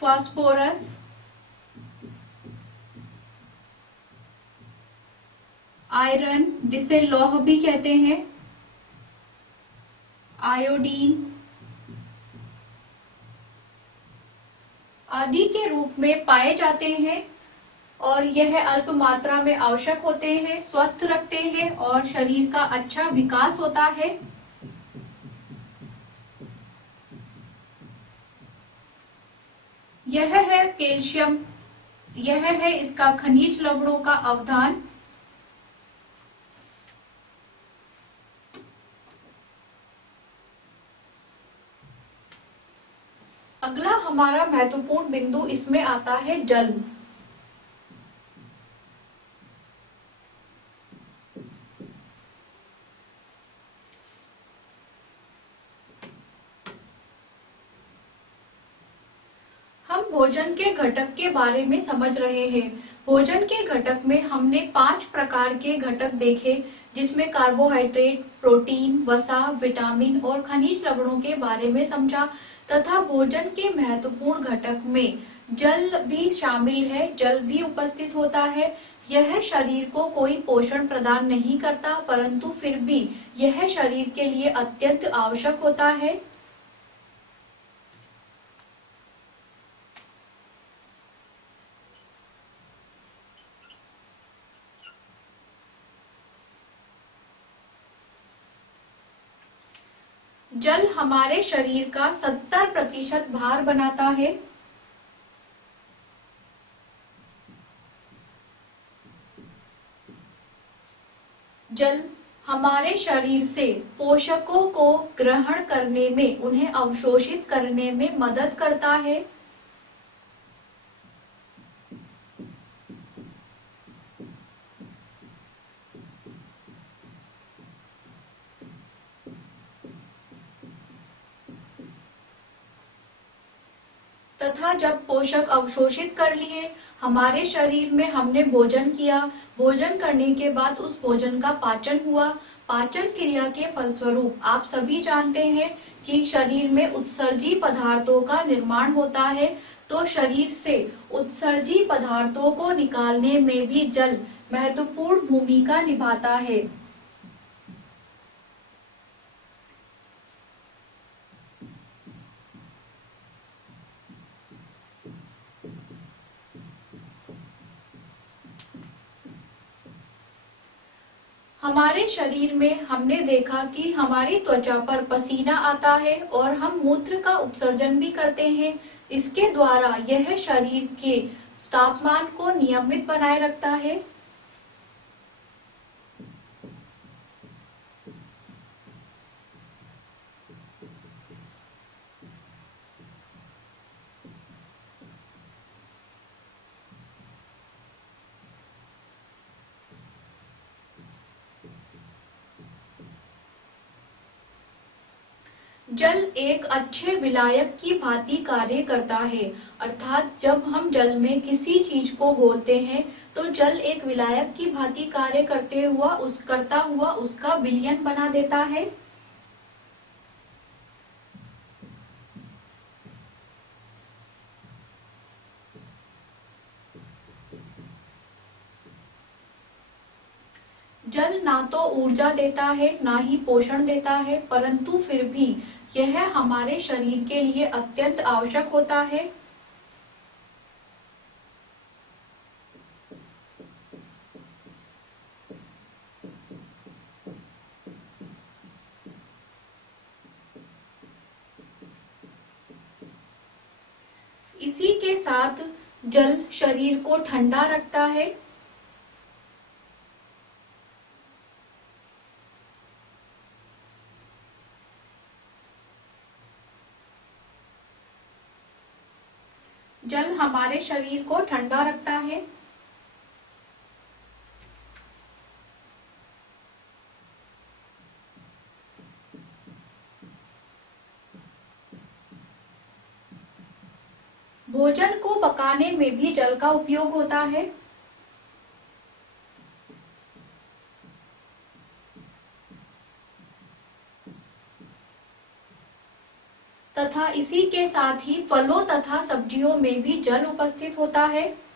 Phosphorus, iron जिसे लौह भी कहते हैं, आयोडीन आदि के रूप में पाए जाते हैं और यह अल्प मात्रा में आवश्यक होते हैं, स्वस्थ रखते हैं और शरीर का अच्छा विकास होता है। यह है कैल्शियम, यह है इसका खनिज लवणों का अवदान। अगला हमारा महत्वपूर्ण बिंदु इसमें आता है जल। हम भोजन के घटक के बारे में समझ रहे हैं। भोजन के घटक में हमने 5 प्रकार के घटक देखे, जिसमें कार्बोहाइड्रेट, प्रोटीन, वसा, विटामिन और खनिज लवणों के बारे में समझा तथा भोजन के महत्वपूर्ण घटक में जल भी शामिल है, जल भी उपस्थित होता है। यह शरीर को कोई पोषण प्रदान नहीं करता, परंतु फिर भी यह शरीर के लिए अत्यंत आवश्यक होता है। जल हमारे शरीर का 70% भार बनाता है। जल हमारे शरीर से पोषकों को ग्रहण करने में, उन्हें अवशोषित करने में मदद करता है। तथा जब पोषक अवशोषित कर लिए हमारे शरीर में, हमने भोजन किया, भोजन करने के बाद उस भोजन का पाचन हुआ। पाचन क्रिया के फलस्वरूप आप सभी जानते हैं कि शरीर में उत्सर्जी पदार्थों का निर्माण होता है, तो शरीर से उत्सर्जी पदार्थों को निकालने में भी जल महत्वपूर्ण भूमिका निभाता है। हमारे शरीर में हमने देखा कि हमारी त्वचा पर पसीना आता है और हम मूत्र का उत्सर्जन भी करते हैं। इसके द्वारा यह शरीर के तापमान को नियमित बनाए रखता है। जल एक अच्छे विलायक की भांति कार्य करता है, अर्थात जब हम जल में किसी चीज को घोलते हैं तो जल एक विलायक की भांति कार्य करता हुआ उसका विलयन बना देता है। जल ना तो ऊर्जा देता है, ना ही पोषण देता है, परंतु फिर भी यह हमारे शरीर के लिए अत्यंत आवश्यक होता है। इसी के साथ जल शरीर को ठंडा रखता है। जल हमारे शरीर को ठंडा रखता है। भोजन को पकाने में भी जल का उपयोग होता है। तथा इसी के साथ ही फलों तथा सब्जियों में भी जल उपस्थित होता है।